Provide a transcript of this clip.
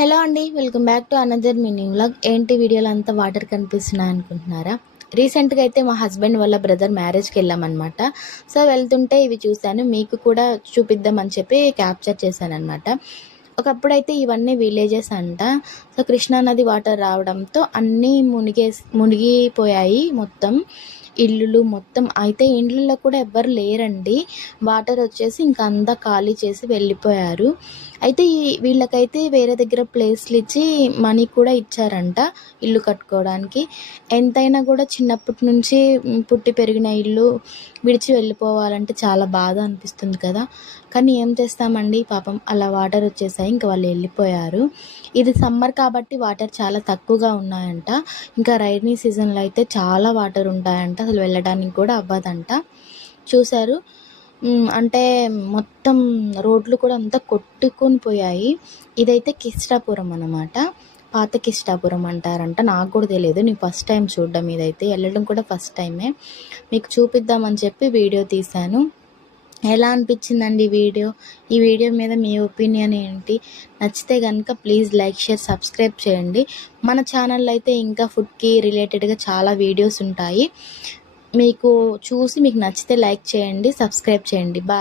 Hello అండి, welcome back to another mini vlog. ఏంటి వీడియోలో అంతా వాటర్ కనిపిస్తున్నాయి అనుకుంటున్నారా? రీసెంట్గా అయితే మా హస్బెండ్ వాళ్ళ బ్రదర్ మ్యారేజ్కి వెళ్ళామన్నమాట. సో వెళ్తుంటే ఇవి చూశాను, మీకు కూడా చూపిద్దామని చెప్పి క్యాప్చర్ చేశాను అనమాట. ఒకప్పుడైతే ఇవన్నీ విలేజెస్ అంట. సో కృష్ణానది వాటర్ రావడంతో అన్నీ మునిగిపోయాయి మొత్తం ఇల్లులు మొత్తం. అయితే ఇండ్లలో కూడా ఎవ్వరు లేరండి. వాటర్ వచ్చేసి ఇంకా అంతా ఖాళీ చేసి వెళ్ళిపోయారు. అయితే వీళ్ళకైతే వేరే దగ్గర ప్లేస్లు ఇచ్చి మనీ కూడా ఇచ్చారంట ఇల్లు కట్టుకోవడానికి. ఎంతైనా కూడా చిన్నప్పటి నుంచి పుట్టి పెరిగిన ఇల్లు విడిచి వెళ్ళిపోవాలంటే చాలా బాధ అనిపిస్తుంది కదా. కానీ ఏం చేస్తామండి, పాపం అలా వాటర్ వచ్చేసాయి, ఇంకా వాళ్ళు వెళ్ళిపోయారు. ఇది సమ్మర్ కాబట్టి వాటర్ చాలా తక్కువగా ఉన్నాయంట. ఇంకా రైనీ సీజన్లో అయితే చాలా వాటర్ ఉంటాయంట, అసలు వెళ్ళడానికి కూడా అవ్వదంట. చూశారు, అంటే మొత్తం రోడ్లు కూడా అంతా కొట్టుకొని పోయాయి. ఇదైతే కిష్టాపురం అన్నమాట. పాత కిష్టాపురం అంటారంట, నాకు కూడా తెలియదు. నేను ఫస్ట్ టైం చూడడం, ఇదైతే వెళ్ళడం కూడా ఫస్ట్ టైమే. మీకు చూపిద్దామని చెప్పి వీడియో తీశాను. ఎలా అనిపించిందండి ఈ వీడియో మీద మీ ఒపీనియన్ ఏంటి? నచ్చితే కనుక ప్లీజ్ లైక్, షేర్, సబ్స్క్రైబ్ చేయండి. మన ఛానల్లో అయితే ఇంకా ఫుడ్కి రిలేటెడ్గా చాలా వీడియోస్ ఉంటాయి. మీకు నచ్చితే లైక్ చేయండి, సబ్స్క్రైబ్ చేయండి. బాయ్.